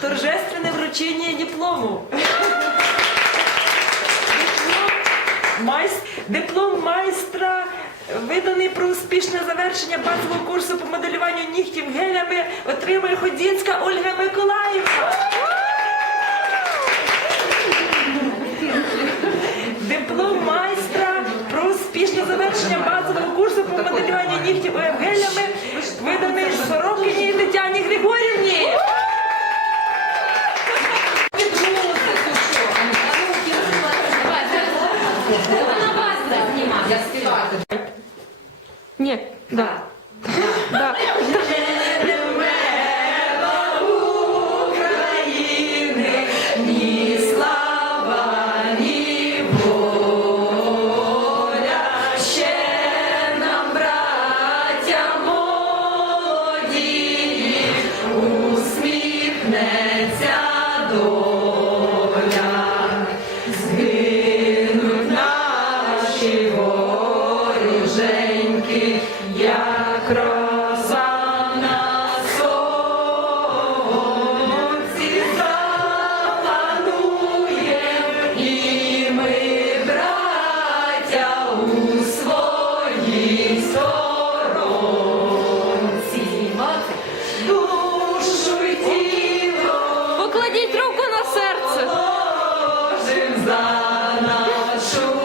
Торжественне вручення диплому. Диплом Диплом майстра виданий про успішне завершення базового курсу по моделюванню нігтів гелями отримує Ходінська Ольга Миколаївна. Диплом майстра про успішне завершення базового курсу по моделюванню нігтів гелями виданий Сорокині Тетяні Григорівні. Вона вас знімає. Я співаю. Ні, да. Да. Ні слава, Покладіть руку на серце. За нашу